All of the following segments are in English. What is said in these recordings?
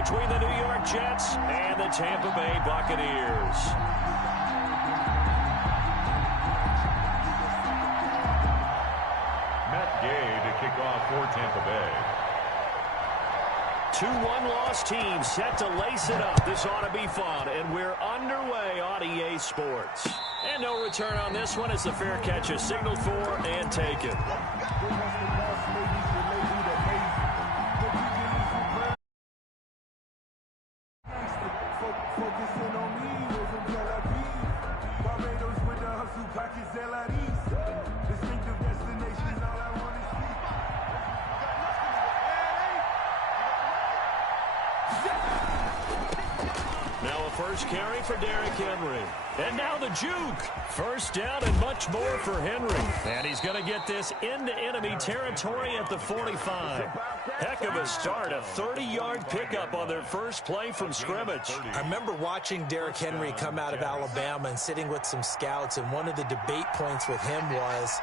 between the New York Jets and the Tampa Bay Buccaneers. Matt Gay to kick off for Tampa Bay. 2-1 loss team set to lace it up. This ought to be fun, and we're underway on EA Sports. And no return on this one as the fair catch is signaled for and taken. Now a first carry for Derrick Henry. And now the juke. First down and much more for Henry. And he's going to get this into enemy territory at the 45. Heck of a start. A 30-yard pickup on their first play from scrimmage. I remember watching Derrick Henry come out of Alabama and sitting with some scouts, and one of the debate points with him was,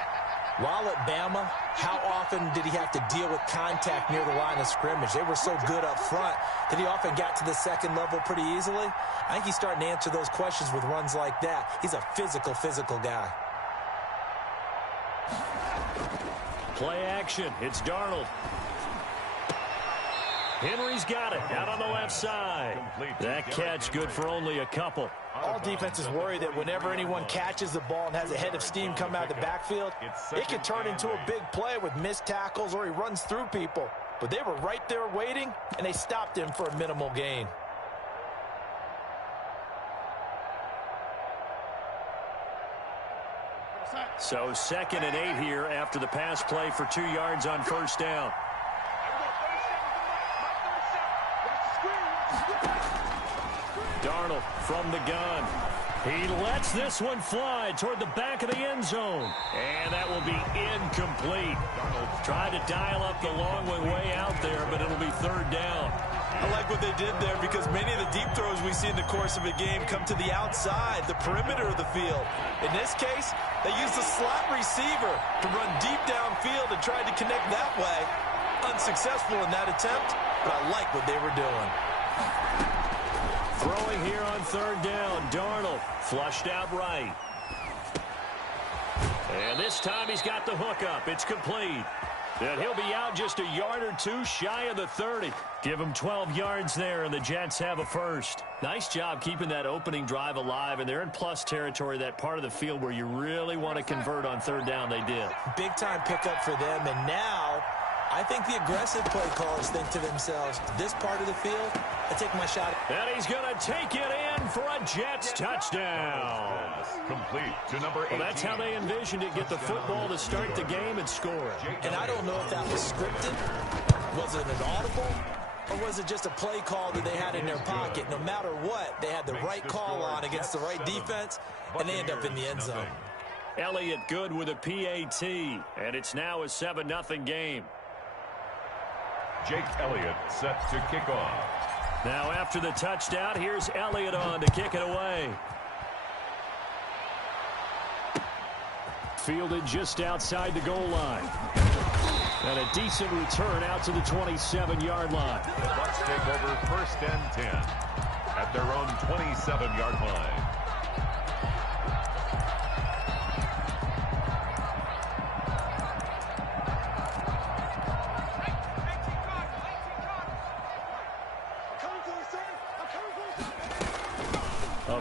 while at Bama, how often did he have to deal with contact near the line of scrimmage? They were so good up front that he often got to the second level pretty easily. I think he's starting to answer those questions with runs like that. He's a physical guy. Play action. It's Darnold. Henry's got it out on the left side. That catch good for only a couple. All defenses worry that whenever anyone catches the ball and has a head of steam come out of the backfield, it can turn into a big play with missed tackles or he runs through people. But they were right there waiting, and they stopped him for a minimal gain. So 2nd and 8 here after the pass play for 2 yards on first down. Darnold from the gun. He lets this one fly toward the back of the end zone. And that will be incomplete. Darnold tried to dial up the long way out there, but it'll be 3rd down. I like what they did there because many of the deep throws we see in the course of a game come to the outside, the perimeter of the field. In this case, they used the slot receiver to run deep downfield and tried to connect that way. Unsuccessful in that attempt, but I like what they were doing. Throwing here on 3rd down, Darnold flushed out right. And this time he's got the hook up. It's complete. And he'll be out just a yard or two shy of the 30. Give him 12 yards there, and the Jets have a first. Nice job keeping that opening drive alive, and they're in plus territory, that part of the field where you really want to convert on 3rd down. They did. Big-time pickup for them, and now I think the aggressive play callers think to themselves, this part of the field, I take my shot. And he's going to take it in for a Jets touchdown. Complete to number 18. Well, that's how they envisioned it, get the football to start the game and score. And I don't know if that was scripted. Was it an audible? Or was it just a play call that they had in their pocket? No matter what, they had the right call on against the right defense, and they end up in the end zone. Elliott good with a PAT, and it's now a 7-0 game. Jake Elliott set to kick off. Now after the touchdown, here's Elliott on to kick it away. Fielded just outside the goal line. And a decent return out to the 27-yard line. The Bucs take over 1st and 10 at their own 27-yard line.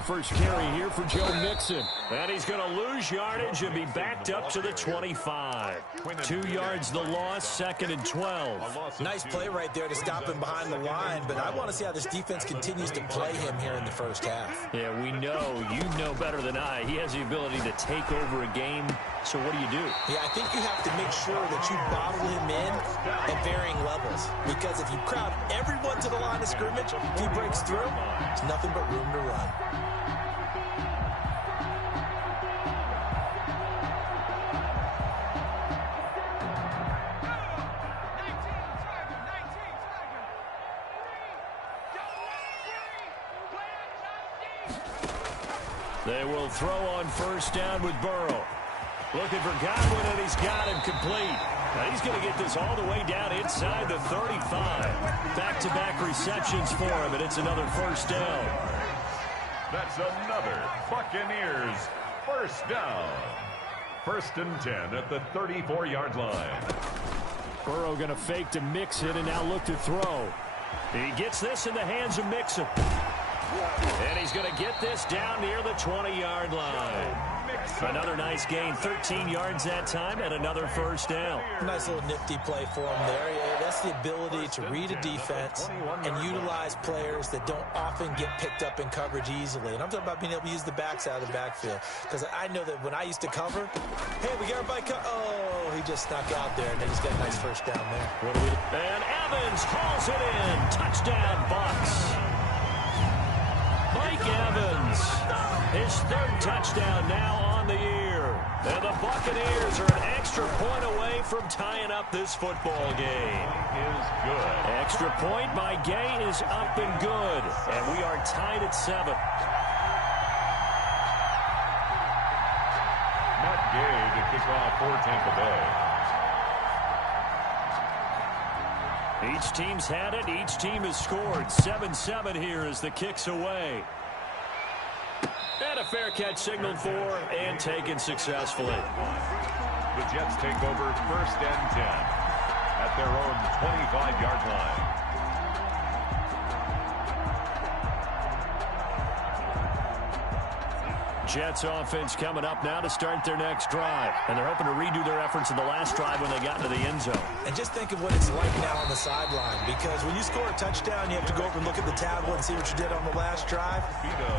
First carry here for Joe Mixon. And he's going to lose yardage and be backed up to the 25. 2 yards the loss, 2nd and 12. Nice play right there to stop him behind the line, but I want to see how this defense continues to play him here in the first half. Yeah, we know, you know better than I, he has the ability to take over a game. So what do you do? Yeah, I think you have to make sure that you bottle him in at varying levels. Because if you crowd everyone to the line of scrimmage, if he breaks through, there's nothing but room to run. They will throw on first down with Burrow. Looking for Godwin, and he's got him complete. And he's going to get this all the way down inside the 35. Back-to-back receptions for him, and it's another first down. That's another Buccaneers first down. 1st and 10 at the 34-yard line. Burrow going to fake to Mixon and now look to throw. He gets this in the hands of Mixon. And he's going to get this down near the 20-yard line. Another nice gain, 13 yards that time, and another first down. Nice little nifty play for him there. That's the ability to read a defense and utilize players that don't often get picked up in coverage easily. And I'm talking about being able to use the backs out of the backfield. Because I know that when I used to cover, hey, we got everybody oh, he just snuck out there, and then he's got a nice first down there. And Evans hauls it in. Touchdown, Bucs. Mike Evans, his 3rd touchdown now on the year. And the Buccaneers are an extra point away from tying up this football game. Is good. Extra point by Gay is up and good. And we are tied at 7. Matt Gay to kick off for Tampa Bay. Each team's had it. Each team has scored. 7-7 here as the kick's away. And a fair catch signaled for and taken successfully. The Jets take over 1st and 10 at their own 25-yard line. Jets offense coming up now to start their next drive. And they're hoping to redo their efforts in the last drive when they got into the end zone. And just think of what it's like now on the sideline. Because when you score a touchdown, you have to go over and look at the tablet and see what you did on the last drive.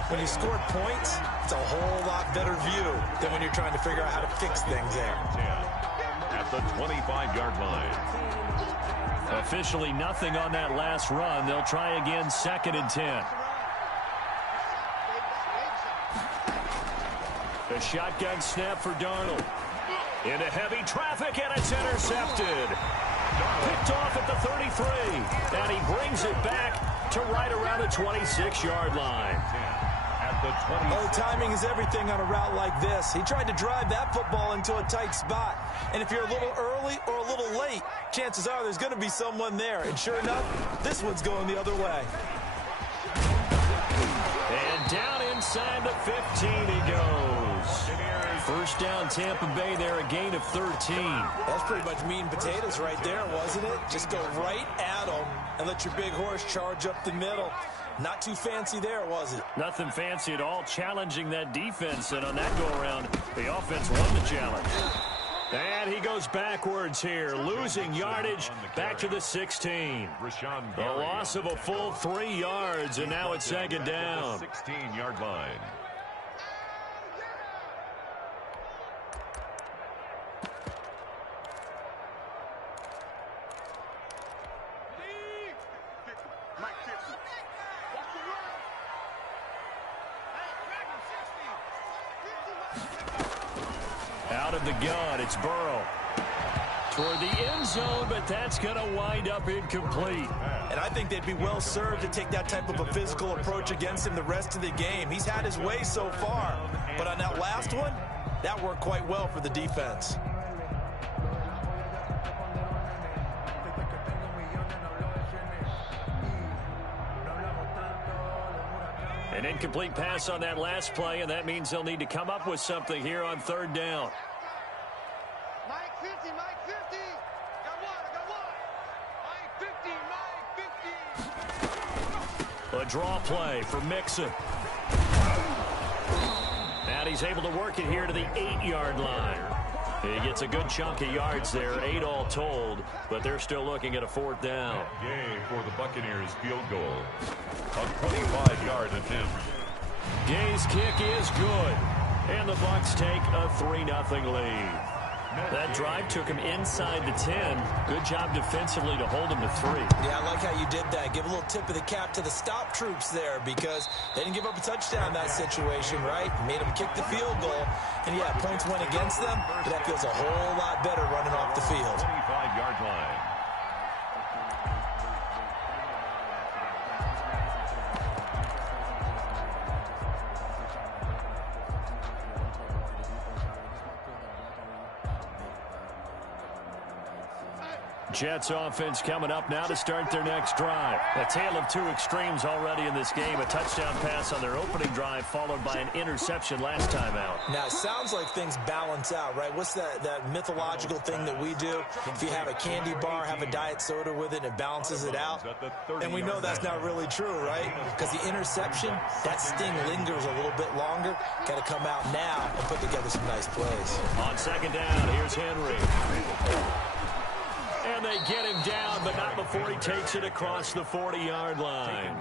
When you score points, it's a whole lot better view than when you're trying to figure out how to fix things there. At the 25-yard line. Officially nothing on that last run. They'll try again 2nd and 10. A shotgun snap for Darnold. Into heavy traffic, and it's intercepted. Picked off at the 33. And he brings it back to right around the 26-yard line. At the 20. Oh, timing is everything on a route like this. He tried to drive that football into a tight spot. And if you're a little early or a little late, chances are there's going to be someone there. And sure enough, this one's going the other way. And down inside the 15 he goes. First down, Tampa Bay there, a gain of 13. That's pretty much meat and potatoes right there, wasn't it? Just go right at them and let your big horse charge up the middle. Not too fancy there, was it? Nothing fancy at all, challenging that defense. And on that go-around, the offense won the challenge. And he goes backwards here, losing yardage back to the 16. A loss of a full 3 yards, and now it's 2nd down. 16-yard line. Out of the gun, it's Burrow. Toward the end zone, but that's going to wind up incomplete. And I think they'd be well served to take that type of a physical approach against him the rest of the game. He's had his way so far, but on that last one, that worked quite well for the defense. An incomplete pass on that last play, and that means they'll need to come up with something here on 3rd down. Mike 50, Mike 50. Got one. Mike 50, Mike 50. A draw play for Mixon. And he's able to work it here to the 8-yard line. He gets a good chunk of yards there, 8 all told, but they're still looking at a 4th down. Gay for the Buccaneers field goal. A 25-yard attempt. Gay's kick is good, and the Bucs take a 3-0 lead. That drive took him inside the 10. Good job defensively to hold him to 3. Yeah, I like how you did that. Give a little tip of the cap to the stop troops there because they didn't give up a touchdown in that situation, right? Made them kick the field goal. And, yeah, points went against them, but that feels a whole lot better running off the field. 25-yard line. Jets offense coming up now to start their next drive. A tale of two extremes already in this game. A touchdown pass on their opening drive followed by an interception last time out. Now, it sounds like things balance out, right? What's that mythological thing that we do? If you have a candy bar, have a diet soda with it, it balances it out. And we know that's not really true, right? Because the interception, that sting lingers a little bit longer. Got to come out now and put together some nice plays. On second down, here's Henry. And they get him down, but not before he takes it across the 40-yard line.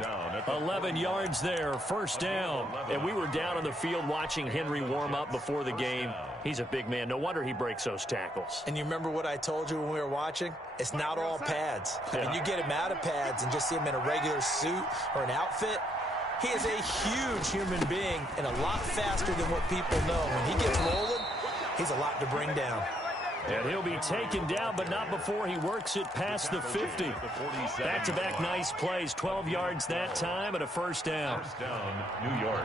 11 yards there, first down. And we were down on the field watching Henry warm up before the game. He's a big man. No wonder he breaks those tackles. And you remember what I told you when we were watching? It's not all pads. When you get him out of pads and just see him in a regular suit or an outfit, he is a huge human being and a lot faster than what people know. When he gets rolling, he's a lot to bring down. And he'll be taken down, but not before he works it past the 50. Back-to-back nice plays, 12 yards that time and a first down. First down, New York.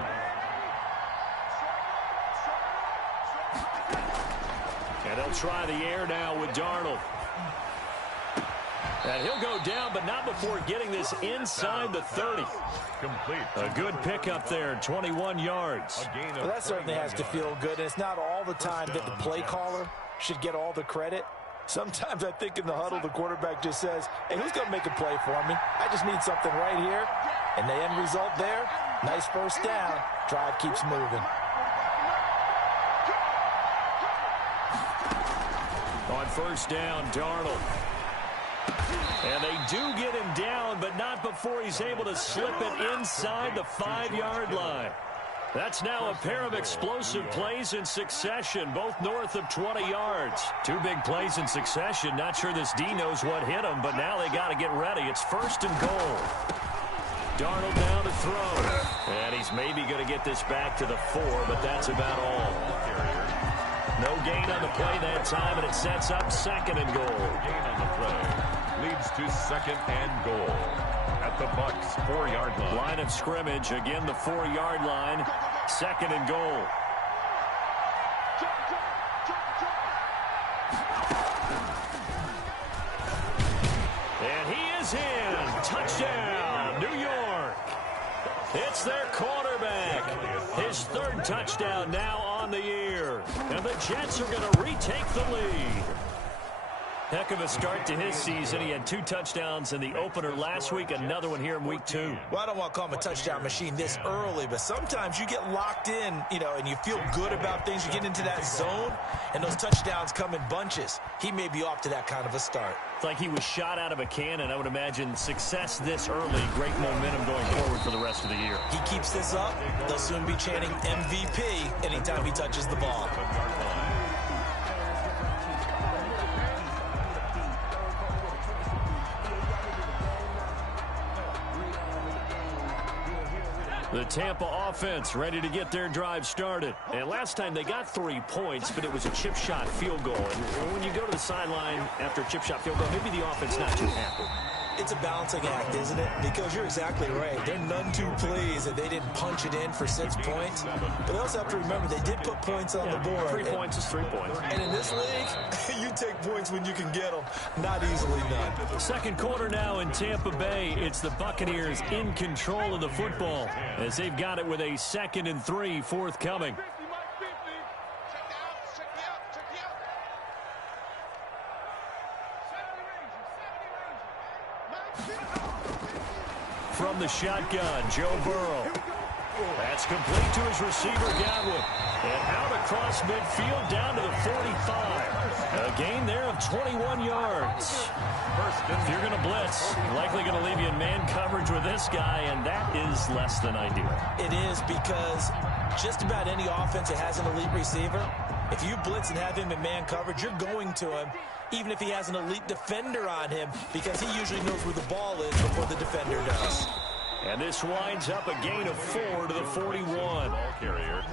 And they'll try the air now with Darnold. And he'll go down, but not before getting this inside the 30. Complete. A good pickup there, 21 yards. Well, that certainly has to feel good, and it's not all the time that the play caller should get all the credit. Sometimes I think in the huddle, the quarterback just says, hey, who's going to make a play for me? I just need something right here. And the end result there, nice first down. Drive keeps moving. On first down, Darnold. And they do get him down, but not before he's able to slip it inside the 5-yard line. That's now a pair of explosive plays in succession, both north of 20 yards. Two big plays in succession. Not sure this D knows what hit him, but now they got to get ready. It's first and goal. Darnold down to throw. And he's maybe going to get this back to the 4, but that's about all. No gain on the play that time, and it sets up second and goal. Gain on the play leads to second and goal. At the Bucs 4-yard line. Line of scrimmage, again the 4-yard line, second and goal. And he is in. Touchdown, New York. It's their quarterback. His third touchdown now on the year. And the Jets are going to retake the lead. Heck of a start to his season. He had 2 touchdowns in the opener last week, another one here in week 2. Well, I don't want to call him a touchdown machine this early, but sometimes you get locked in, and you feel good about things. You get into that zone, and those touchdowns come in bunches. He may be off to that kind of a start. It's like he was shot out of a cannon. I would imagine success this early, great momentum going forward for the rest of the year. He keeps this up, they'll soon be chanting MVP anytime he touches the ball. The Tampa offense ready to get their drive started. And last time they got 3 points, but it was a chip shot field goal. And when you go to the sideline after a chip shot field goal, maybe the offense not too happy. It's a balancing act, isn't it? Because you're exactly right. They're none too pleased that they didn't punch it in for 6 points. But they also have to remember they did put points on the board. 3 points is 3 points. And in this league, you take points when you can get them. Not easily done. Second quarter now in Tampa Bay. It's the Buccaneers in control of the football as they've got it with a 2nd and 3 forthcoming. From the shotgun, Joe Burrow. That's complete to his receiver, Godwin. And out across midfield down to the 45. A gain there of 21 yards. If you're going to blitz, likely going to leave you in man coverage with this guy, and that is less than ideal. It is, because just about any offense that has an elite receiver, if you blitz and have him in man coverage, you're going to him, even if he has an elite defender on him, because he usually knows where the ball is before the defender does. And this winds up a gain of 4 to the 41. Ball carrier.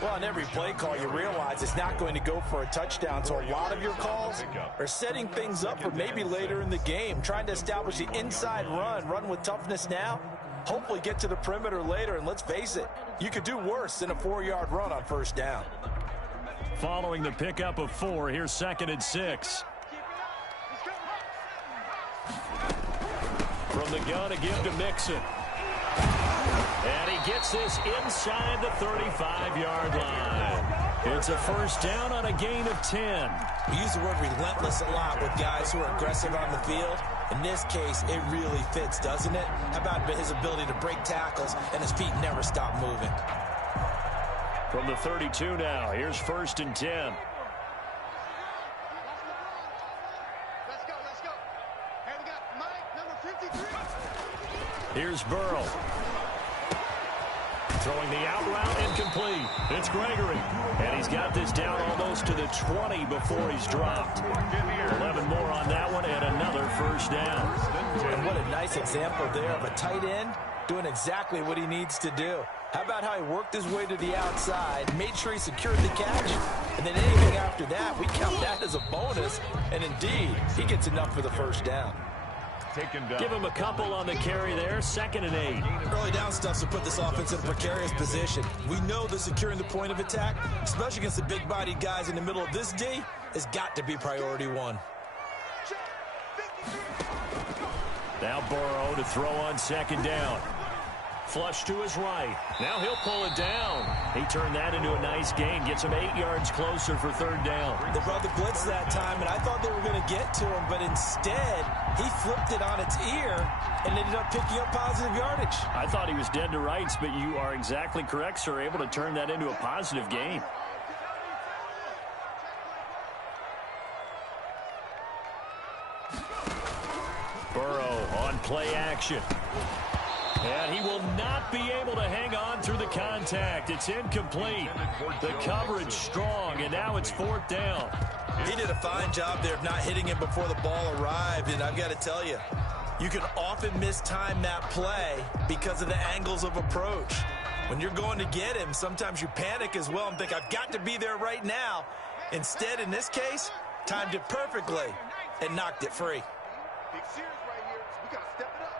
Well, on every play call, you realize it's not going to go for a touchdown, so a lot of your calls are setting things up for maybe later in the game, trying to establish the inside run with toughness now, hopefully get to the perimeter later, and let's face it, you could do worse than a 4-yard run on first down. Following the pickup of 4, here's 2nd and 6. from the gun to give to Mixon. And he gets this inside the 35-yard line. It's a first down on a gain of 10. We use the word relentless a lot with guys who are aggressive on the field. In this case, it really fits, doesn't it? How about his ability to break tackles and his feet never stop moving? From the 32 now, here's first and 10. Let's go, let's go. Hey, we got Mike, number 53. Here's Burrow. Throwing the out route, incomplete. It's Gregory. And he's got this down almost to the 20 before he's dropped. 11 more on that one and another first down. And what a nice example there of a tight end doing exactly what he needs to do. How about how he worked his way to the outside, made sure he secured the catch, and then anything after that, we count that as a bonus. And indeed, he gets enough for the first down. Give him a couple on the carry there, 2nd and 8. Early down stuff to put this offense in a precarious position. We know that securing the point of attack, especially against the big-bodied guys in the middle of this D, has got to be priority one. Now Burrow to throw on 2nd down. Flush to his right. Now he'll pull it down. He turned that into a nice gain. Gets him 8 yards closer for 3rd down. They brought the blitz that time, and I thought they were going to get to him, but instead, he flipped it on its ear and ended up picking up positive yardage. I thought he was dead to rights, but you are exactly correct, sir. Able to turn that into a positive gain. Burrow on play action. And he will not be able to hang on through the contact. It's incomplete. The coverage strong, and now it's 4th down. He did a fine job there of not hitting him before the ball arrived, and I've got to tell you, you can often mistime that play because of the angles of approach. When you're going to get him, sometimes you panic as well and think, I've got to be there right now. Instead, in this case, timed it perfectly and knocked it free. Big series right here. We got to step it up.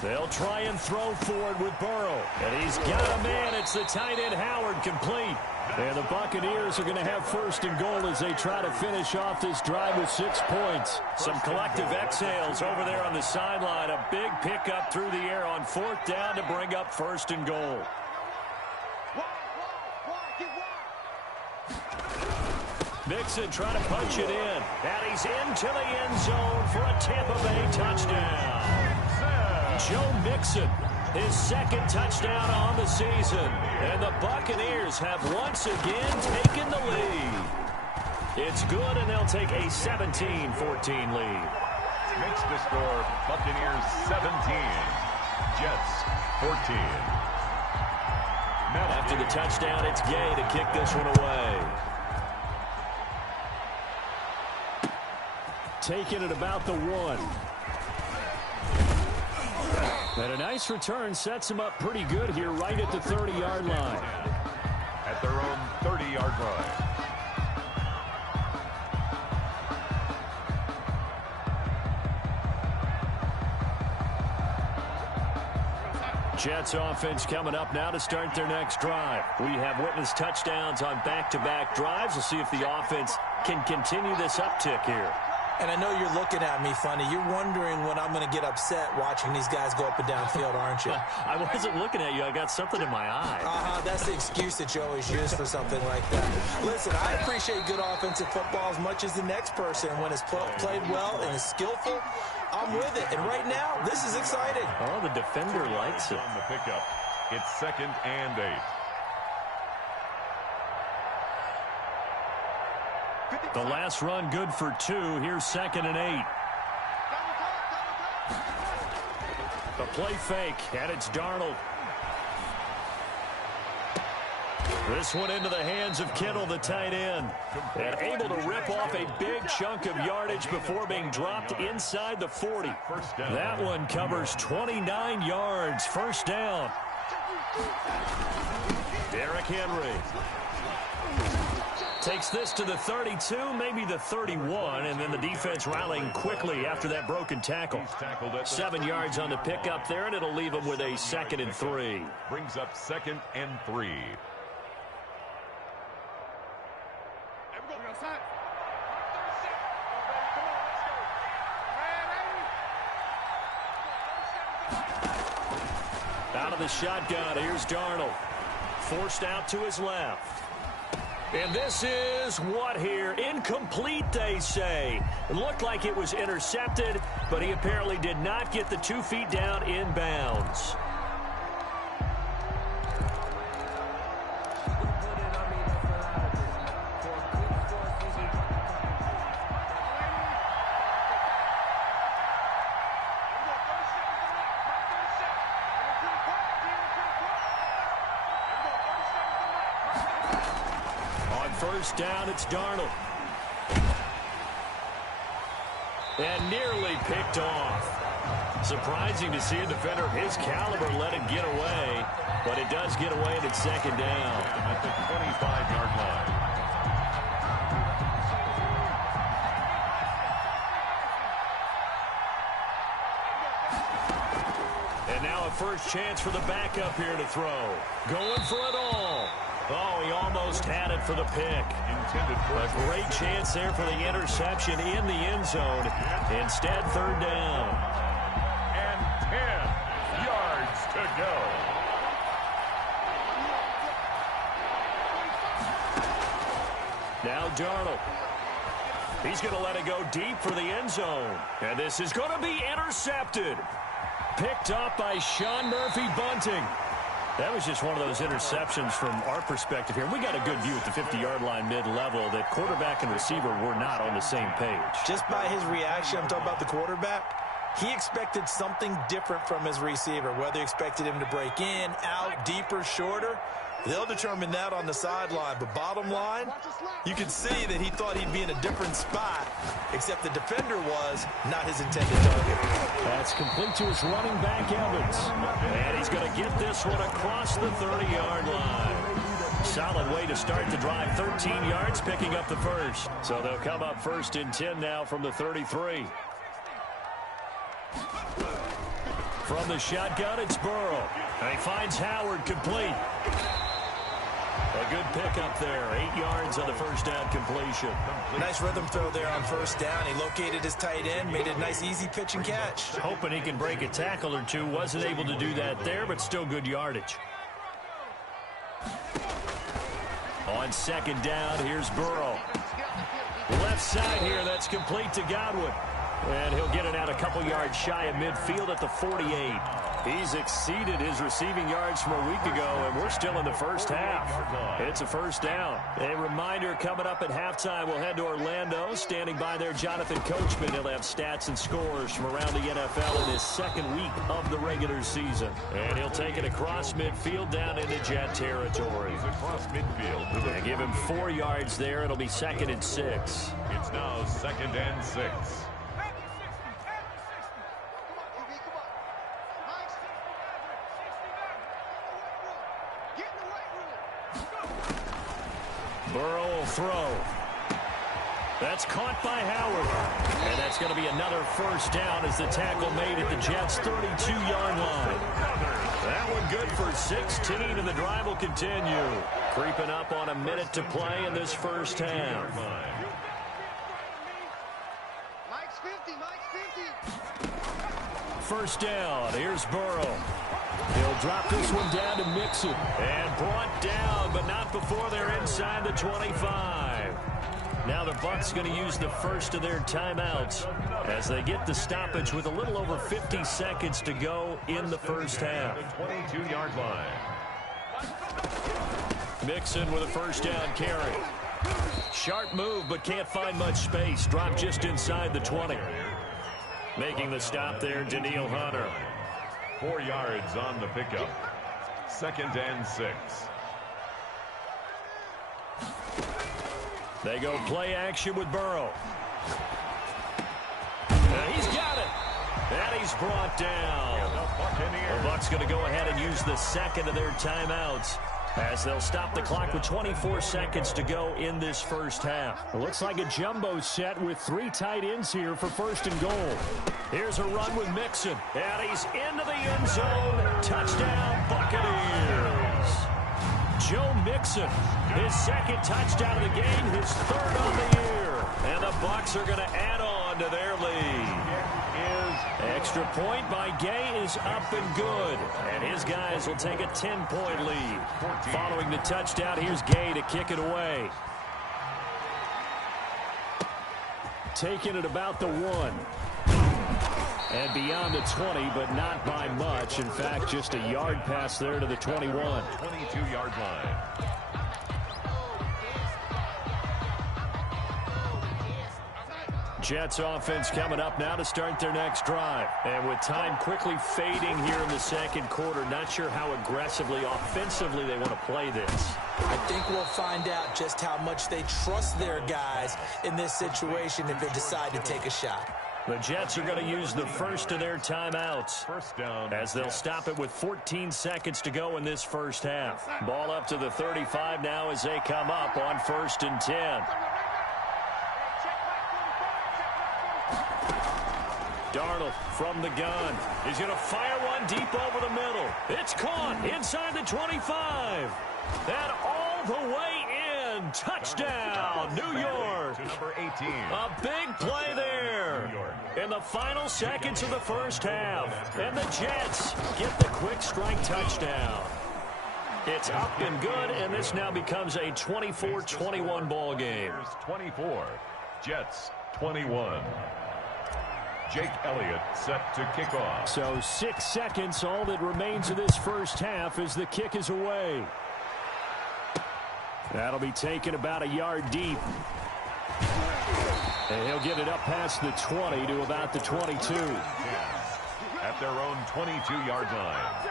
They'll try and throw forward with Burrow. And he's got a man. It's the tight end Howard, complete. And the Buccaneers are going to have 1st and goal as they try to finish off this drive with 6 points. Some collective exhales over there on the sideline. A big pickup through the air on 4th down to bring up 1st and goal. Mixon trying to punch it in. And he's into the end zone for a Tampa Bay touchdown. Joe Mixon, his 2nd touchdown on the season. And the Buccaneers have once again taken the lead. It's good, and they'll take a 17-14 lead. Makes the score Buccaneers 17, Jets 14. After the touchdown, it's Gay to kick this one away. Taking it about the 1. And a nice return sets him up pretty good here right at the 30-yard line. At their own 30-yard line. Jets offense coming up now to start their next drive. We have witnessed touchdowns on back-to-back drives. We'll see if the offense can continue this uptick here. And I know you're looking at me funny. You're wondering when I'm going to get upset watching these guys go up and down field, aren't you? I wasn't looking at you. I got something in my eye. That's the excuse that you always use for something like that. Listen, I appreciate good offensive football as much as the next person. When it's played well and is skillful, I'm with it. And right now, this is exciting. Oh, the defender likes it. On the pickup, it's 2nd and 8. The last run good for 2. Here's 2nd and 8. The play fake, and it's Darnold. This one into the hands of Kittle, the tight end. And able to rip off a big chunk of yardage before being dropped inside the 40. That one covers 29 yards. 1st down. Derrick Henry takes this to the 32, maybe the 31, and then the defense rallying quickly after that broken tackle. 7 yards on the pickup there, and it'll leave him with a 2nd and 3. Brings up 2nd and 3. Out of the shotgun, here's Darnold. Forced out to his left. And this is what here? Incomplete, they say. It looked like it was intercepted, but he apparently did not get the 2 feet down in bounds. First down, it's Darnold. And nearly picked off. Surprising to see a defender of his caliber let it get away, but it does get away and it's second down. At the 25-yard line. And now a first chance for the backup here to throw. Going for it all. Oh, he almost had it for the pick. Intended for a great chance there for the interception in the end zone. Instead, third down. And 10 yards to go. Now Darnold. He's going to let it go deep for the end zone. And this is going to be intercepted. Picked up by Sean Murphy-Bunting. That was just one of those interceptions from our perspective here. We got a good view at the 50-yard line mid-level that quarterback and receiver were not on the same page. Just by his reaction, I'm talking about the quarterback, he expected something different from his receiver, whether he expected him to break in, out, deeper, shorter. They'll determine that on the sideline. But bottom line, you can see that he thought he'd be in a different spot, except the defender was not his intended target. That's complete to his running back, Evans. And he's going to get this one across the 30-yard line. Solid way to start the drive. 13 yards, picking up the first. So they'll come up first and 10 now from the 33. From the shotgun, it's Burrow. And he finds Howard complete. A good pickup there. 8 yards on the first down completion. Nice rhythm throw there on first down. He located his tight end, made it a nice easy pitch and catch. Hoping he can break a tackle or two. Wasn't able to do that there, but still good yardage. On second down, here's Burrow. Left side here, that's complete to Godwin. And he'll get it out a couple yards shy of midfield at the 48. He's exceeded his receiving yards from a week ago, and we're still in the first half. It's a first down. A reminder, coming up at halftime, we'll head to Orlando. Standing by there, Jonathan Coachman. He'll have stats and scores from around the NFL in his second week of the regular season. And he'll take it across midfield down into Jet territory. He's across midfield. And give him 4 yards there. It'll be 2nd and 6. It's now 2nd and 6. Burrow will throw. That's caught by Howard. And that's going to be another first down as the tackle made at the Jets' 32-yard line. That one good for 16, and the drive will continue. Creeping up on a minute to play in this first half. Mike's 50, Mike's 50. First down, here's Burrow. He'll drop this one down to Mixon. And brought down, but not before they're inside the 25. Now the Bucs going to use the first of their timeouts as they get the stoppage with a little over 50 seconds to go in the first half. The 22-yard line. Mixon with a first down carry. Sharp move, but can't find much space. Dropped just inside the 20. Making the stop there, Danielle Hunter. 4 yards on the pickup. 2nd and 6. They go play action with Burrow. And he's got it. And he's brought down. The Bucs going to go ahead and use the second of their timeouts as they'll stop the clock with 24 seconds to go in this first half. It looks like a jumbo set with 3 tight ends here for first and goal. Here's a run with Mixon. And he's into the end zone. Touchdown, Buccaneers. Joe Mixon, his second touchdown of the game, his 3rd of the year. And the Bucs are going to add on to their lead. Extra point by Gay is up and good. And his guys will take a 10-point lead. Following the touchdown, here's Gay to kick it away. Taking it about the 1. And beyond the 20, but not by much. In fact, just a yard pass there to the 21. 22-yard line. Jets offense coming up now to start their next drive. And with time quickly fading here in the second quarter, not sure how aggressively, offensively they want to play this. I think we'll find out just how much they trust their guys in this situation if they decide to take a shot. The Jets are going to use the first of their timeouts First down. as they'll stop it with 14 seconds to go in this first half. Ball up to the 35 now as they come up on 1st and 10. Darnold from the gun. He's going to fire one deep over the middle. It's caught inside the 25. And all the way in. Touchdown, New York. To number 18. A big play there in the final seconds of the first half. And the Jets get the quick strike touchdown. It's up and good, and this now becomes a 24-21 ball game. 24. Jets 21. Jake Elliott set to kick off. So 6 seconds, all that remains of this first half as the kick is away. That'll be taken about a yard deep. And he'll get it up past the 20 to about the 22. At their own 22-yard line.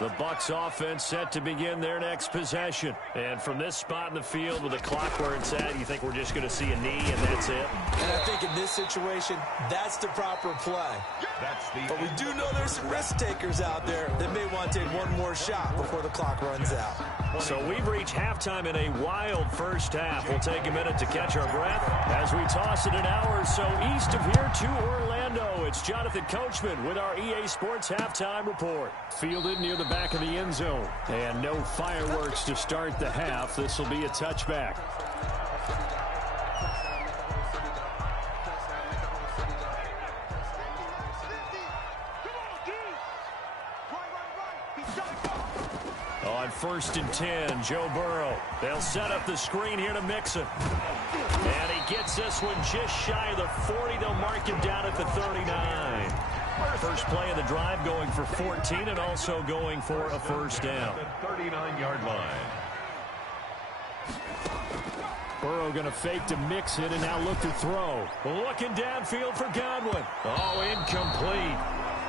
The Bucs offense set to begin their next possession. And from this spot in the field with the clock where it's at, you think we're just going to see a knee and that's it? And I think in this situation, that's the proper play. But we do know there's some risk takers out there that may want to take one more shot before the clock runs out. So we've reached halftime in a wild first half. We'll take a minute to catch our breath as we toss it an hour or so east of here to Orlando. It's Jonathan Coachman with our EA Sports Halftime Report. Fielded near the back of the end zone. And no fireworks to start the half. This will be a touchback. On 1st and 10, Joe Burrow. They'll set up the screen here to Mixon. And he gets this one just shy of the 40. They'll mark him down at the 39. First play of the drive going for 14 and also going for a first down. The 39-yard line. Burrow going to fake to Mixon and now look to throw. Looking downfield for Godwin. Oh, incomplete.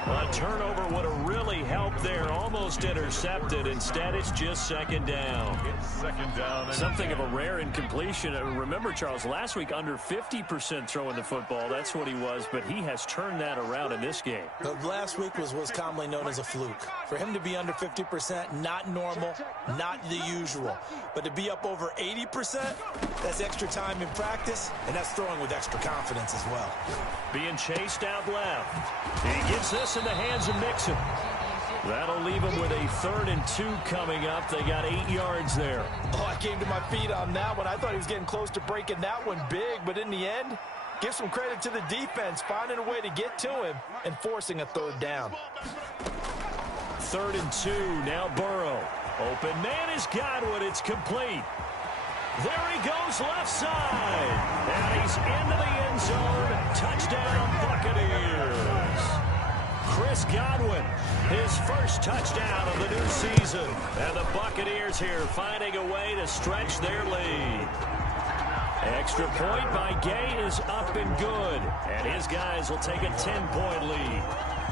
A turnover would have really helped there. Almost intercepted. Instead, it's just second down. It's second down. Something of a rare incompletion. Remember, Charles, last week under 50% throwing the football. That's what he was, but he has turned that around in this game. But last week was commonly known as a fluke. For him to be under 50%, not normal, not the usual. But to be up over 80%, that's extra time in practice, and that's throwing with extra confidence as well. Being chased out left. He gets this in the hands of Mixon. That'll leave him with a 3rd and 2 coming up. They got 8 yards there. Oh, I came to my feet on that one. I thought he was getting close to breaking that one big, but in the end, give some credit to the defense, finding a way to get to him and forcing a 3rd down. 3rd and 2, now Burrow. Open man is Godwin. It's complete. There he goes left side. And he's into the end zone. Touchdown, Buccaneers. Chris Godwin, his first touchdown of the new season. And the Buccaneers here finding a way to stretch their lead. Extra point by Gay is up and good. And his guys will take a 10-point lead.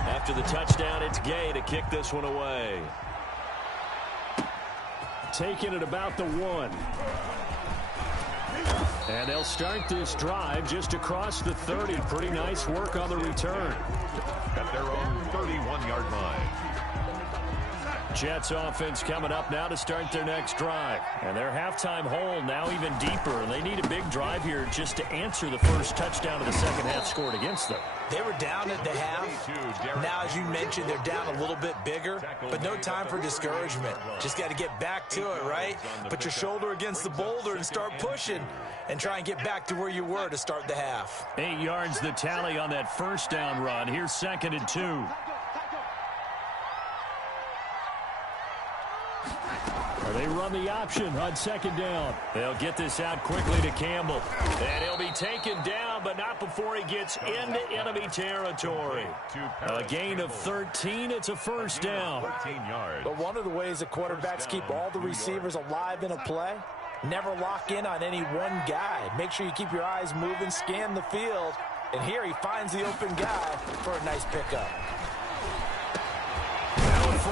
After the touchdown, it's Gay to kick this one away. Taking it about the 1. And they'll start this drive just across the 30. Pretty nice work on the return. At their own 31-yard line. Jets offense coming up now to start their next drive. And their halftime hole now even deeper. And they need a big drive here just to answer the first touchdown of the second half scored against them. They were down at the half. Now, as you mentioned, they're down a little bit bigger, but no time for discouragement. Just got to get back to it, right? Put your shoulder against the boulder and start pushing and try and get back to where you were to start the half. 8 yards the tally on that first down run. Here's 2nd and 2. They run the option on 2nd down. They'll get this out quickly to Campbell. And he'll be taken down, but not before he gets into enemy territory. A gain of 13. It's a first down. 14 yards. But one of the ways that quarterbacks keep all the receivers alive in a play, never lock in on any one guy. Make sure you keep your eyes moving, scan the field. And here he finds the open guy for a nice pickup.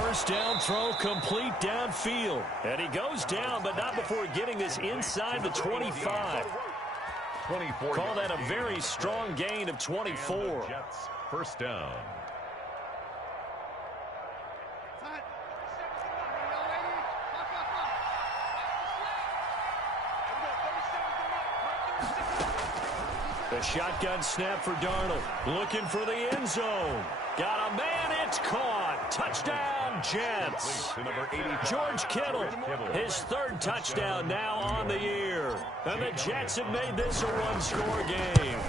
First down throw complete downfield. And he goes down, but not before getting this inside the 25. Call that a very strong gain of 24. Jets first down. The shotgun snap for Darnold. Looking for the end zone. Got a man, it's caught. Touchdown, Jets. George Kittle, his 3rd touchdown now on the year. And the Jets have made this a one-score game.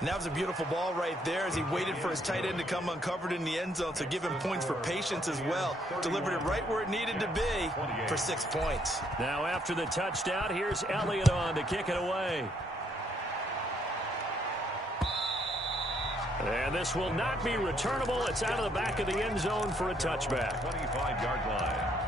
And that was a beautiful ball right there as he waited for his tight end to come uncovered in the end zone, so give him points for patience as well. Delivered it right where it needed to be for 6 points. Now after the touchdown, here's Elliott on to kick it away. And this will not be returnable. It's out of the back of the end zone for a touchback. 25-yard line.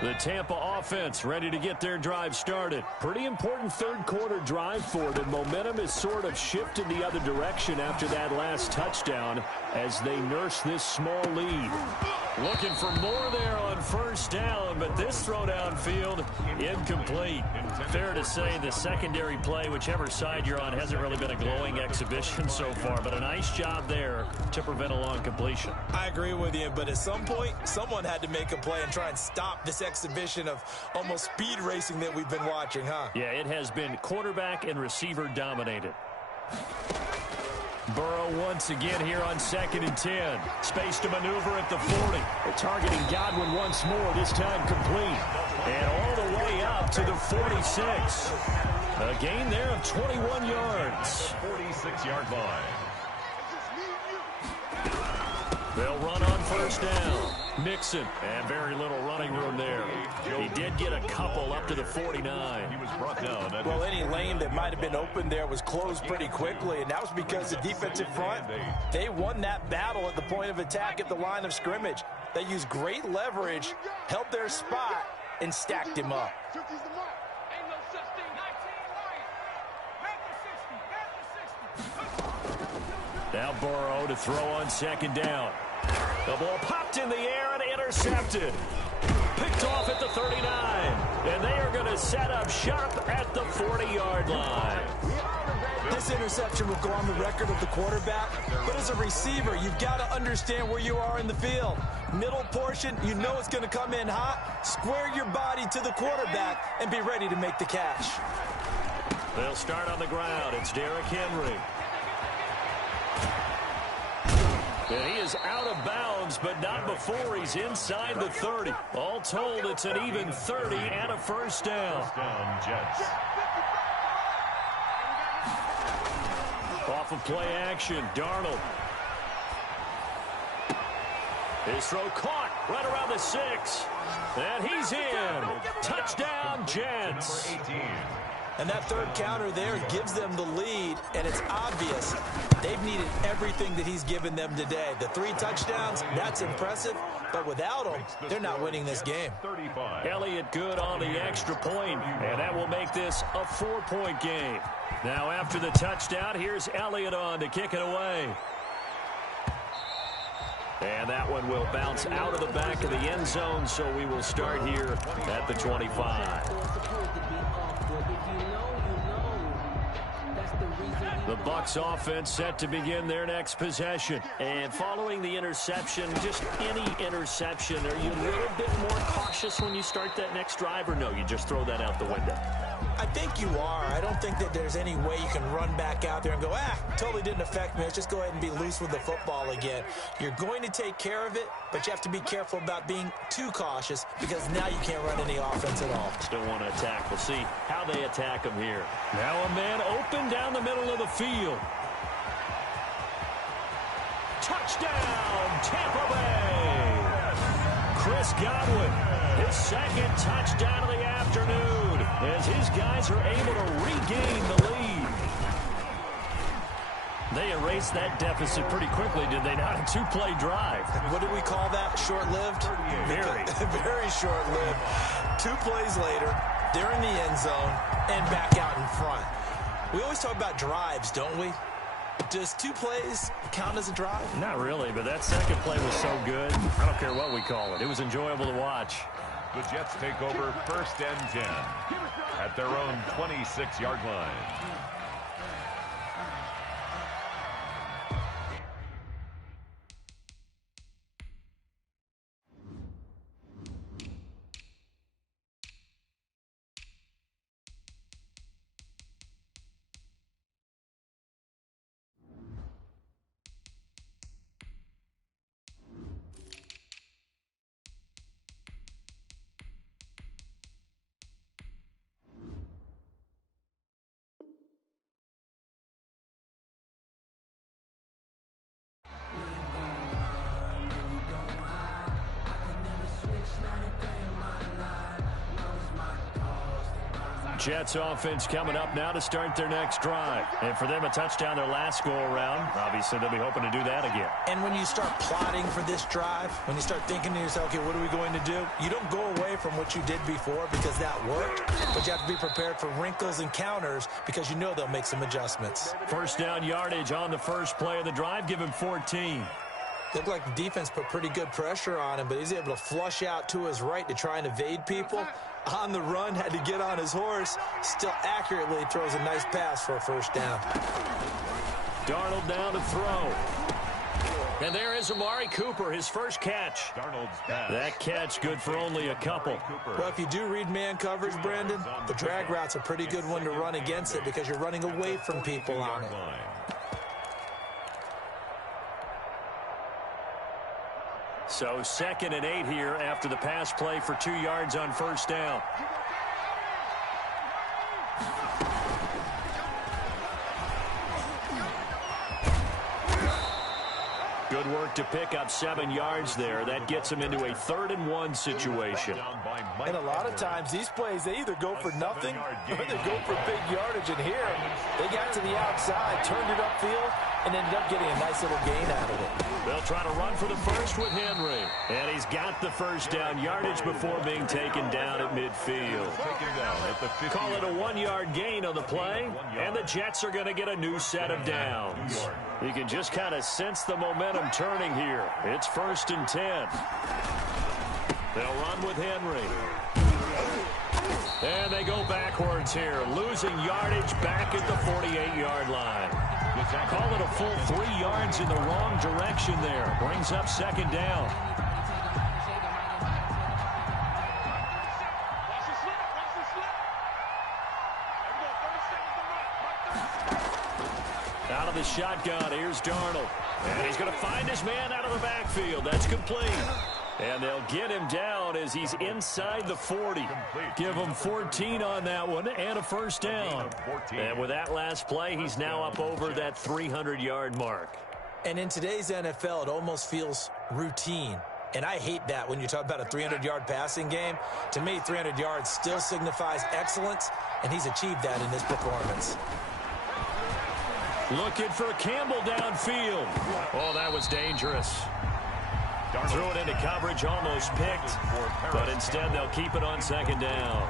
The Tampa offense ready to get their drive started. Pretty important 3rd quarter drive for it, and momentum has sort of shifted the other direction after that last touchdown as they nurse this small lead. Looking for more there on first down, but this throw downfield incomplete. Fair to say the secondary play, whichever side you're on, hasn't really been a glowing exhibition so far, but a nice job there to prevent a long completion. I agree with you, but at some point, someone had to make a play and try and stop this exhibition of almost speed racing that we've been watching, huh? Yeah, it has been quarterback and receiver dominated. Burrow once again here on 2nd and 10. Space to maneuver at the 40. They're targeting Godwin once more, this time complete. And all the way up to the 46. A gain there of 21 yards. 46-yard line. They'll run on first down. Mixon, and very little running room there. He did get a couple up to the 49. He was brought down. Well, any lane that might have been open there was closed pretty quickly, and that was because the defensive front, they won that battle at the point of attack at the line of scrimmage. They used great leverage, held their spot, and stacked him up. Now Burrow to throw on 2nd down. The ball popped in the air and intercepted. Picked off at the 39. And they are going to set up shop at the 40-yard line. This interception will go on the record of the quarterback, but as a receiver, you've got to understand where you are in the field. Middle portion, you know it's going to come in hot. Square your body to the quarterback and be ready to make the catch. They'll start on the ground. It's Derrick Henry. And he is out of bounds, but not before he's inside the 30. All told, it's an even 30 and a first down. Jets. Off of play action, Darnold. His throw caught right around the 6. And he's in. Touchdown, Jets. Number 18. And that 3rd counter there gives them the lead, and it's obvious they've needed everything that he's given them today. The 3 touchdowns, that's impressive, but without him, they're not winning this game. 35. Elliott good on the extra point, and that will make this a 4-point game. Now after the touchdown, here's Elliott on to kick it away. And that one will bounce out of the back of the end zone, so we will start here at the 25. The Bucs offense set to begin their next possession. And following the interception, just any interception, are you a little bit more cautious when you start that next drive, or no, you just throw that out the window? I think you are. I don't think that there's any way you can run back out there and go, totally didn't affect me. Let's just go ahead and be loose with the football again. You're going to take care of it, but you have to be careful about being too cautious because now you can't run any offense at all. Still want to attack. We'll see how they attack him here. Now a man open down the middle of the field. Touchdown, Tampa Bay! Chris Godwin, his second touchdown of the afternoon, as his guys are able to regain the lead. They erased that deficit pretty quickly, did they not? A two-play drive. What do we call that? Short-lived? Very. Very short-lived. 2 plays later, they're in the end zone and back out in front. We always talk about drives, don't we? Does 2 plays count as a drive? Not really, but that second play was so good. I don't care what we call it. It was enjoyable to watch. The Jets take over 1st and 10 at their own 26-yard line. Jets offense coming up now to start their next drive. And for them, a touchdown their last go-around. Obviously, they'll be hoping to do that again. And when you start plotting for this drive, when you start thinking to yourself, okay, what are we going to do? You don't go away from what you did before because that worked, but you have to be prepared for wrinkles and counters because you know they'll make some adjustments. First down yardage on the first play of the drive. Give him 14. Looked like the defense put pretty good pressure on him, but he's able to flush out to his right to try and evade people. On the run, had to get on his horse. Still accurately throws a nice pass for a first down. Darnold down to throw. And there is Amari Cooper, his first catch. Darnold's pass. That catch good for only a couple. Well, if you do read man coverage, Brandon, the drag route's a pretty good one to run against it because you're running away from people on it. So 2nd and 8 here after the pass play for 2 yards on first down. Good work to pick up 7 yards there. That gets him into a 3rd and 1 situation. And a lot of times these plays, they either go for nothing or they go for big yardage. And here, they got to the outside, turned it upfield, and ended up getting a nice little gain out of it. They'll try to run for the first with Henry. And he's got the first down yardage before being taken down at midfield. Call it a 1-yard gain on the play, and the Jets are going to get a new set of downs. You can just kind of sense the momentum turning here. It's 1st and 10. They'll run with Henry. And they go backwards here, losing yardage back at the 48-yard line. Call it a full 3 yards in the wrong direction there. Brings up 2nd down. Out of the shotgun, here's Darnold. And he's going to find his man out of the backfield. That's complete. And they'll get him down as he's inside the 40. Give him 14 on that one and a first down. And with that last play, he's now up over that 300-yard mark. And in today's NFL, it almost feels routine. And I hate that when you talk about a 300-yard passing game. To me, 300 yards still signifies excellence, and he's achieved that in this performance. Looking for Campbell downfield. Oh, that was dangerous. Threw it into coverage, almost picked, but instead they'll keep it on 2nd down.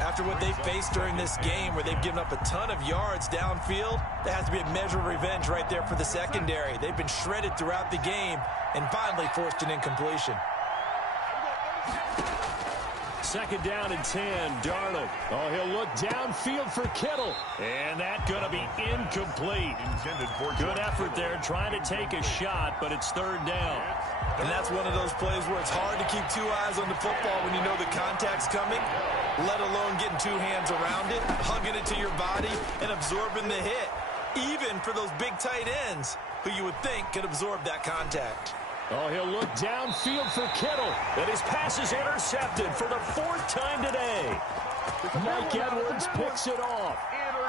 After what they faced during this game where they've given up a ton of yards downfield, there has to be a measure of revenge right there for the secondary. They've been shredded throughout the game and finally forced an incompletion. second down and 10. Darnold. Oh, he'll look downfield for Kittle. And that's going to be incomplete. Good effort there trying to take a shot, but it's third down. And that's one of those plays where it's hard to keep two eyes on the football when you know the contact's coming, let alone getting two hands around it, hugging it to your body, and absorbing the hit. Even for those big tight ends who you would think could absorb that contact. Oh, he'll look downfield for Kittle. And his pass is intercepted for the fourth time today. Mike Edwards picks it off.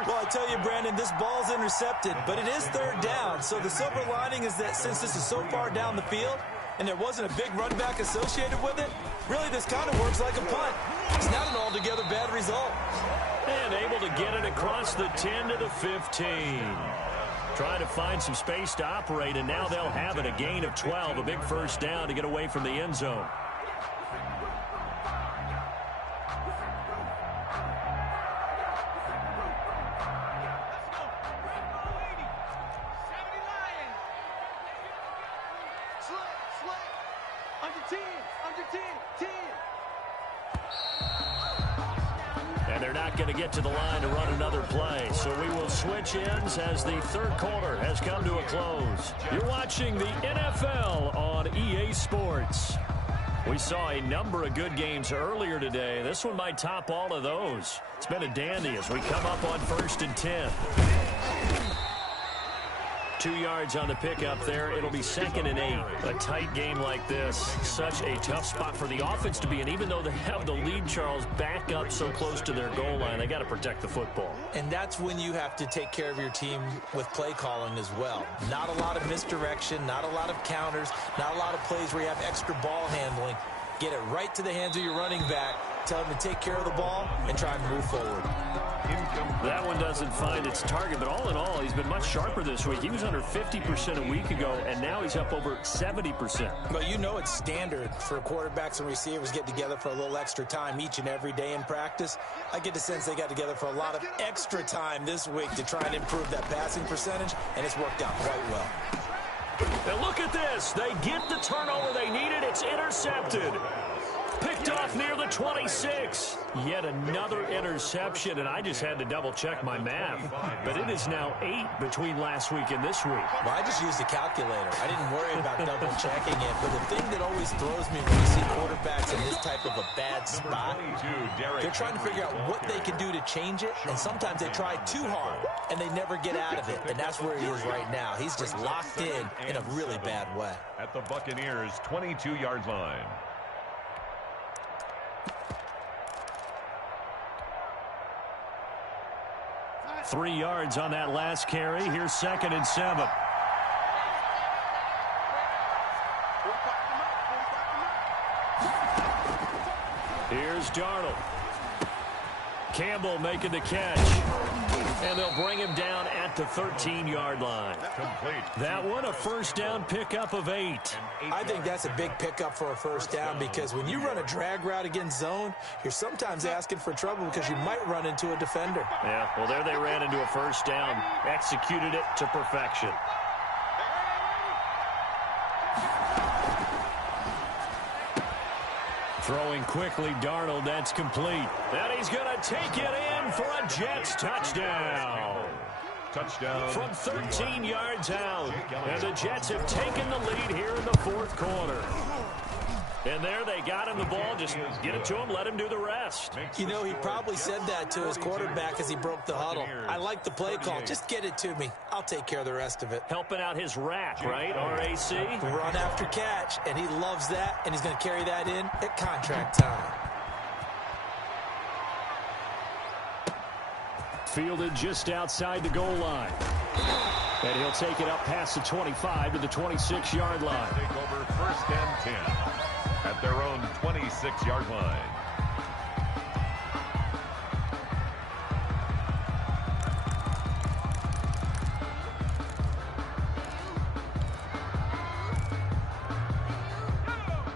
Well, I tell you, Brandon, this ball's intercepted, but it is third down. So the silver lining is that since this is so far down the field and there wasn't a big run back associated with it, really this kind of works like a punt. It's not an altogether bad result. And able to get it across the 10 to the 15. Trying to find some space to operate, and now they'll have it. A gain of 12, a big first down to get away from the end zone. And they're not going to get to the line to run another play. So we will switch ends as the third quarter has come to a close. You're watching the NFL on EA Sports. We saw a number of good games earlier today. This one might top all of those. It's been a dandy as we come up on 1st and 10. 2 yards on the pickup there. It'll be 2nd and 8. A tight game like this, such a tough spot for the offense to be in. Even though they have the lead, Charles, back up so close to their goal line, they got to protect the football. And that's when you have to take care of your team with play calling as well. Not a lot of misdirection, not a lot of counters, not a lot of plays where you have extra ball handling. Get it right to the hands of your running back. Tell him to take care of the ball and try and move forward. That one doesn't find its target, but all in all, he's been much sharper this week. He was under 50% a week ago, and now he's up over 70%. But you know it's standard for quarterbacks and receivers get together for a little extra time each and every day in practice. I get the sense they got together for a lot of extra time this week to try and improve that passing percentage, and it's worked out quite well. And look at this. They get the turnover they needed. It's intercepted. Picked off near the 26. Yet another interception, and I just had to double-check my math. But it is now 8 between last week and this week. Well, I just used a calculator. I didn't worry about double-checking it. But the thing that always throws me when you see quarterbacks in this type of a bad spot, they're trying to figure out what they can do to change it, and sometimes they try too hard, and they never get out of it. And that's where he is right now. He's just locked in a really bad way. At the Buccaneers' 22-yard line. 3 yards on that last carry. Here's 2nd and 7. Here's Darnold. Campbell making the catch. And they'll bring him down at the 13-yard line. Complete. That one, a first down pickup of 8. I think that's a big pickup for a first down because when you run a drag route against zone, you're sometimes asking for trouble because you might run into a defender. Yeah, well, there they ran into a first down. Executed it to perfection. Throwing quickly, Darnold, that's complete. And he's going to take it in for a Jets touchdown. Touchdown. From 13 yards out. And the Jets have taken the lead here in the fourth quarter. And there they got him the ball. Just get it to him, let him do the rest. You know, he probably said that to his quarterback as he broke the huddle. I like the play call. Just get it to me. I'll take care of the rest of it. Helping out his rack, right? RAC. Run after catch, and he loves that, and he's going to carry that in at contract time. Fielded just outside the goal line. And he'll take it up past the 25 to the 26-yard line. Take over 1st and 10 at their own 26-yard line.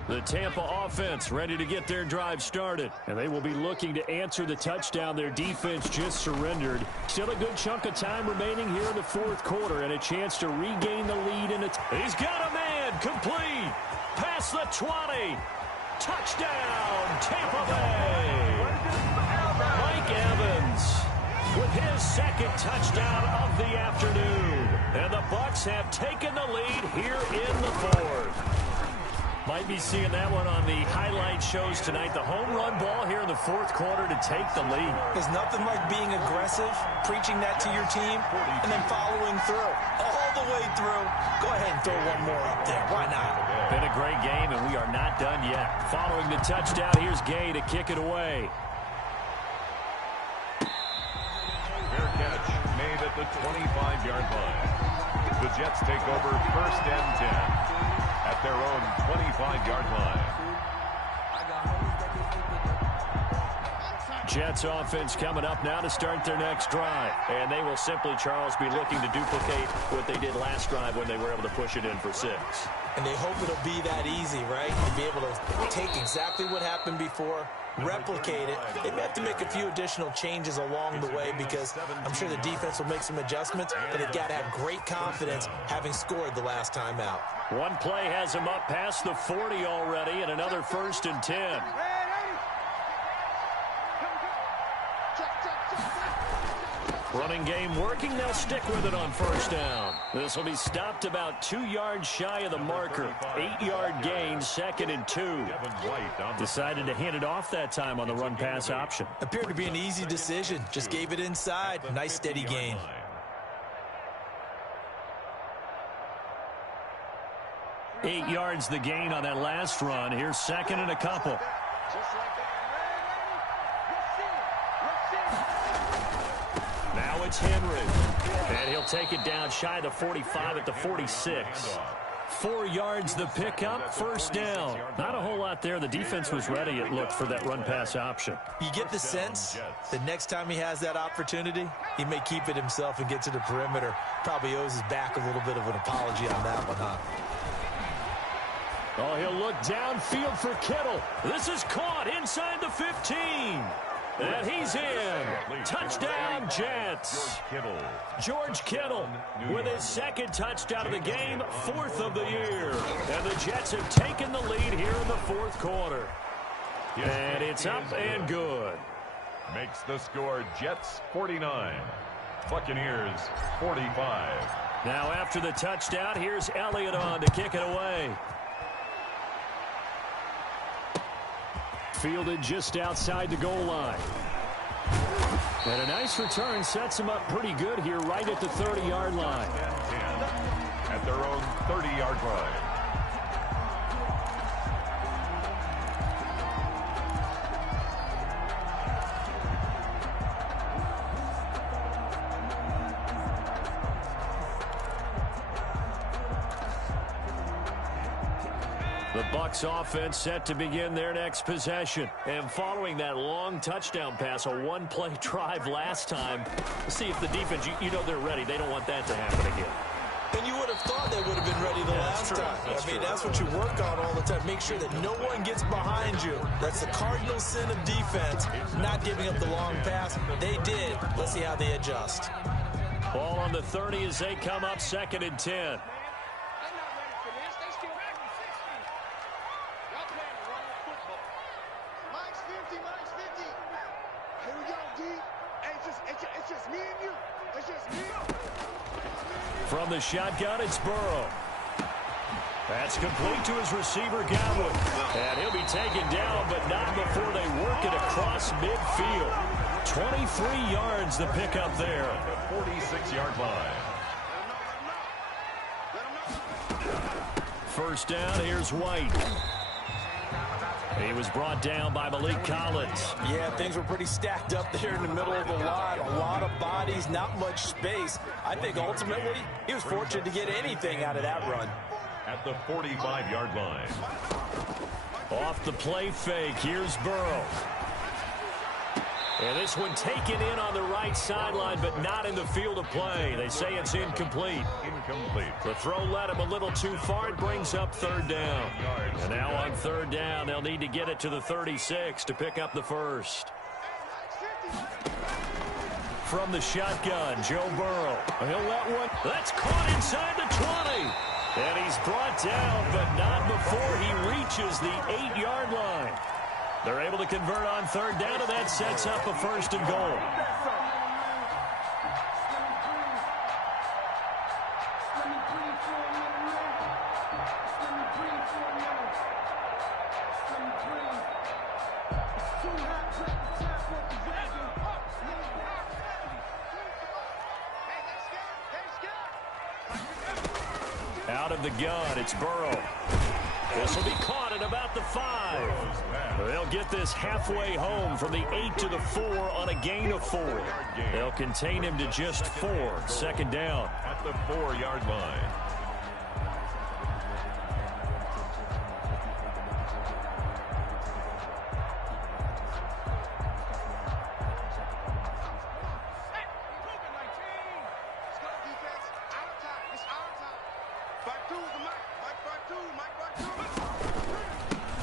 The Tampa offense ready to get their drive started. And they will be looking to answer the touchdown their defense just surrendered. Still a good chunk of time remaining here in the fourth quarter and a chance to regain the lead. He's got a man complete. Past the 20. Touchdown, Tampa Bay. Mike Evans with his second touchdown of the afternoon. And the Bucs have taken the lead here in the fourth. Might be seeing that one on the highlight shows tonight. The home run ball here in the fourth quarter to take the lead. There's nothing like being aggressive, preaching that to your team, and then following through. All the way through. Go ahead and throw one more up there. Why not? Been a great game, and we are not done yet. Following the touchdown, here's Gay to kick it away. Fair catch made at the 25-yard line. The Jets take over first and 10 at their own 25-yard line. Jets offense coming up now to start their next drive. And they will simply, Charles, be looking to duplicate what they did last drive when they were able to push it in for 6. And they hope it'll be that easy, right? To be able to take exactly what happened before, replicate it. They may have to make a few additional changes along the way because I'm sure the defense will make some adjustments, but they've got to have great confidence having scored the last time out. One play has him up past the 40 already, and another 1st and 10. Running game working. They'll stick with it on 1st down. This will be stopped about 2 yards shy of the marker. 8-yard gain, 2nd and 2. Decided to hand it off that time on the run-pass option. Appeared to be an easy decision. Just gave it inside. Nice steady gain. Eight yards the gain on that last run. Here's 2nd and a couple. Now it's Henry. And he'll take it down shy of the 45 at the 46. 4 yards the pickup, 1st down. Not a whole lot there. The defense was ready, it looked, for that run-pass option. You get the sense the next time he has that opportunity, he may keep it himself and get to the perimeter. Probably owes his back a little bit of an apology on that one, huh? Oh, he'll look downfield for Kittle. This is caught inside the 15. And he's in. Touchdown, Jets. George Kittle with his 2nd touchdown of the game, 4th of the year. And the Jets have taken the lead here in the 4th quarter. And it's up and good. Makes the score Jets 49. Buccaneers 45. Now after the touchdown, here's Elliott on to kick it away. Fielded just outside the goal line. And a nice return sets him up pretty good here right at the 30-yard line. 10 at their own 30-yard line. The Bucs offense set to begin their next possession. And following that long touchdown pass, a one-play drive last time, see if the defense, you know they're ready. They don't want that to happen again. And you would have thought they would have been ready the last time. I mean, that's what you work on all the time. Make sure that no one gets behind you. That's the cardinal sin of defense, not giving up the long pass. They did. Let's see how they adjust. Ball on the 30 as they come up, 2nd and 10. From the shotgun, it's Burrow. That's complete to his receiver, Godwin. And he'll be taken down, but not before they work it across midfield. 23 yards the pickup there. 46-yard line. 1st down, here's White. He was brought down by Malik Collins. Yeah, things were pretty stacked up there in the middle of the line. A lot of bodies, not much space. I think ultimately he was fortunate to get anything out of that run. At the 45-yard line. Off the play fake, here's Burrow. And this one taken in on the right sideline, but not in the field of play. They say it's incomplete. Incomplete. The throw led him a little too far. It brings up 3rd down. And now on 3rd down, they'll need to get it to the 36 to pick up the 1st. From the shotgun, Joe Burrow. He'll let one. That's caught inside the 20. And he's brought down, but not before he reaches the 8-yard line. They're able to convert on third down, and that sets up a 1st and goal. Out of the gun, it's Burrow. This will be caught at about the 5. They'll get this halfway home from the 8 to the 4 on a gain of 4. They'll contain him to just 4. 2nd down. At the 4-yard line.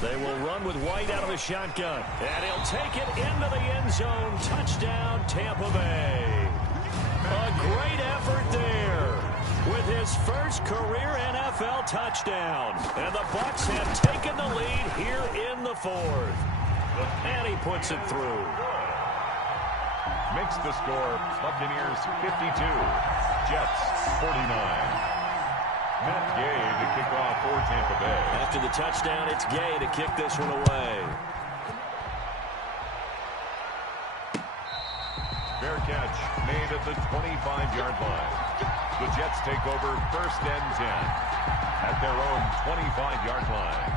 They will run with White out of the shotgun. And he'll take it into the end zone. Touchdown, Tampa Bay. A great effort there with his first career NFL touchdown. And the Bucs have taken the lead here in the 4th. And he puts it through. Makes the score Buccaneers 52, Jets 49. Matt Gay to kick off for Tampa Bay. After the touchdown, it's Gay to kick this one away. Fair catch made at the 25-yard line. The Jets take over 1st and 10 at their own 25-yard line.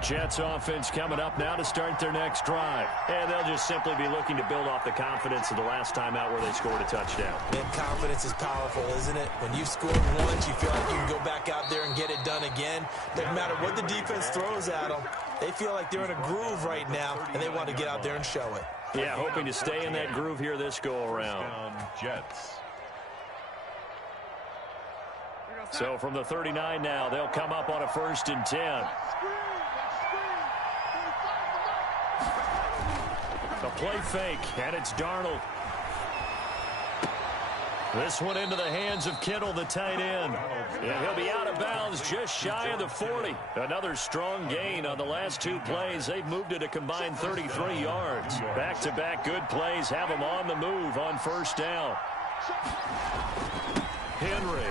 Jets offense coming up now to start their next drive. And they'll just simply be looking to build off the confidence of the last time out where they scored a touchdown. And confidence is powerful, isn't it? When you've scored once, you feel like you can go back out there and get it done again. Doesn't matter what the defense throws at them. They feel like they're in a groove right now, and they want to get out there and show it. Yeah, hoping to stay in that groove here this go-around. Jets. So from the 39 now, they'll come up on a 1st and 10. The play fake, and it's Darnold. This one into the hands of Kittle, the tight end. And he'll be out of bounds just shy of the 40. Another strong gain on the last 2 plays. They've moved it a combined 33 yards. Back-to-back good plays have them on the move on 1st down. Henry.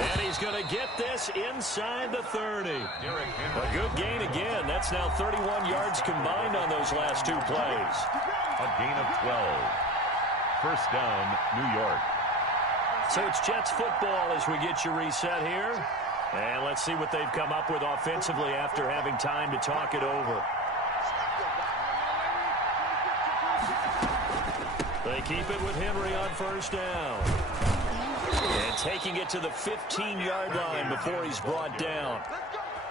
And he's going to get this inside the 30. A good gain again. That's now 31 yards combined on those last 2 plays. A gain of 12. 1st down, New York. So it's Jets football as we get you reset here. And let's see what they've come up with offensively after having time to talk it over. They keep it with Henry on 1st down. And taking it to the 15-yard line before he's brought down.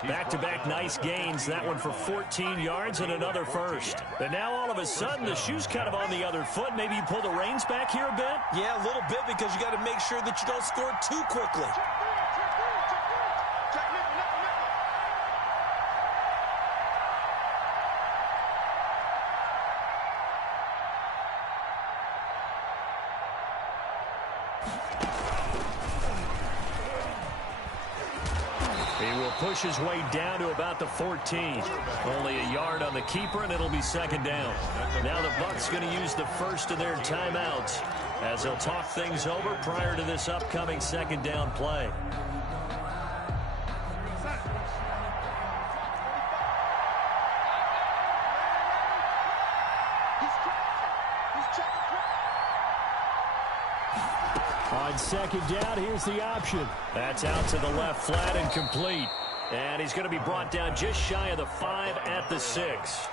Back-to-back nice gains. That one for 14 yards and another 1st. And now all of a sudden the shoe's kind of on the other foot. Maybe you pull the reins back here a bit? Yeah, a little bit, because you got to make sure that you don't score too quickly. Push his way down to about the 14. Only a yard on the keeper, and it'll be 2nd down. Now the Bucs going to use the first of their timeouts as they'll talk things over prior to this upcoming 2nd down play. On 2nd down, here's the option. That's out to the left, flat and complete. And he's going to be brought down just shy of the 5 at the 6.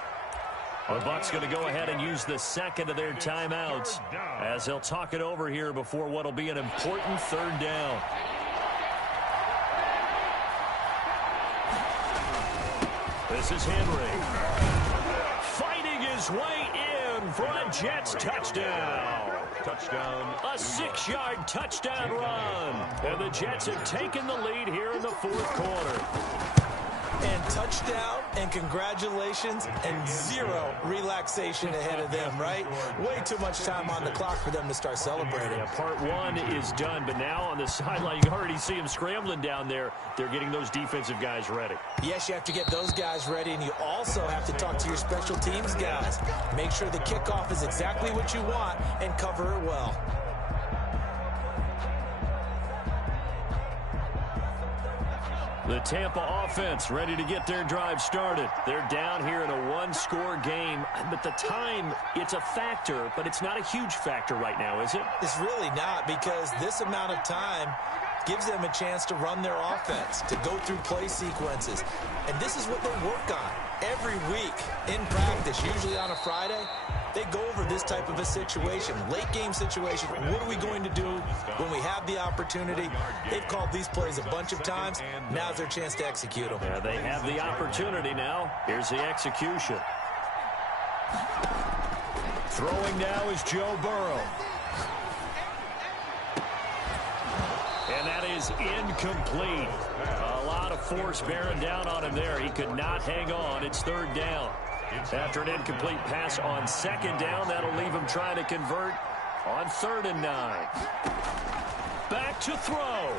The Bucs going to go ahead and use the 2nd of their timeouts as they'll talk it over here before what will be an important 3rd down. This is Henry. Fighting his way in for a Jets touchdown. A 6-yard touchdown run. And the Jets have taken the lead here in the 4th quarter. and touchdown and congratulations and zero relaxation ahead of them, right? Way too much time on the clock for them to start celebrating. Yeah, part one is done, but now on the sideline, you can already see them scrambling down there. They're getting those defensive guys ready. Yes, you have to get those guys ready, and you also have to talk to your special teams guys. Make sure the kickoff is exactly what you want and cover it well. The Tampa offense ready to get their drive started. They're down here in a one-score game, but the time, it's a factor, but it's not a huge factor right now, is it? It's really not, because this amount of time gives them a chance to run their offense, to go through play sequences. And this is what they work on every week in practice, usually on a Friday. They go over this type of a situation, late game situation. What are we going to do when we have the opportunity? They've called these plays a bunch of times. Now's their chance to execute them. Yeah, they have the opportunity now. Here's the execution. Throwing now is Joe Burrow. And that is incomplete. A lot of force bearing down on him there. He could not hang on. It's third down. After an incomplete pass on second down, that'll leave him trying to convert on 3rd and 9. Back to throw.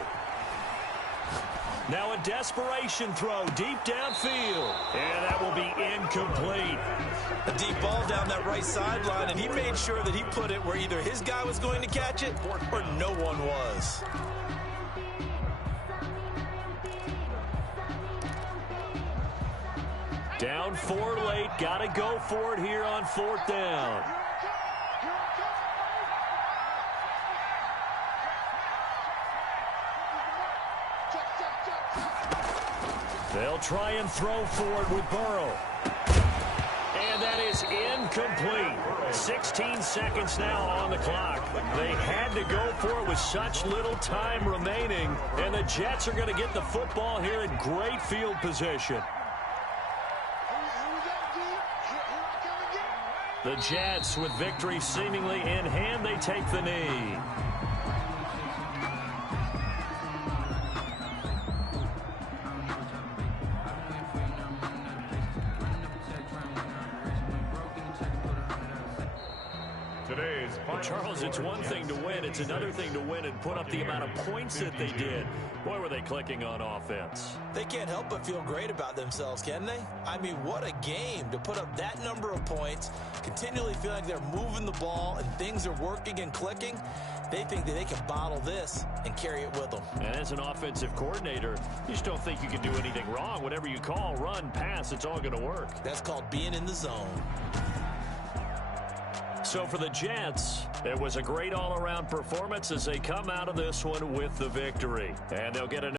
Now a desperation throw deep downfield. And that will be incomplete. A deep ball down that right sideline, and he made sure that he put it where either his guy was going to catch it or no one was. Down 4 late. Got to go for it here on 4th down. They'll try and throw for it with Burrow. And that is incomplete. 16 seconds now on the clock. They had to go for it with such little time remaining. And the Jets are going to get the football here in great field position. The Jets, with victory seemingly in hand, they take the knee. Well, Charles, it's one thing to win. It's another thing to win and put up the amount of points that they did. Boy, were they clicking on offense. They can't help but feel great about themselves, can they? I mean, what a game to put up that number of points, continually feel like they're moving the ball and things are working and clicking. They think that they can bottle this and carry it with them. And as an offensive coordinator, you just don't think you can do anything wrong. Whatever you call, run, pass, it's all going to work. That's called being in the zone. So for the Jets, it was a great all-around performance as they come out of this one with the victory. And they'll get another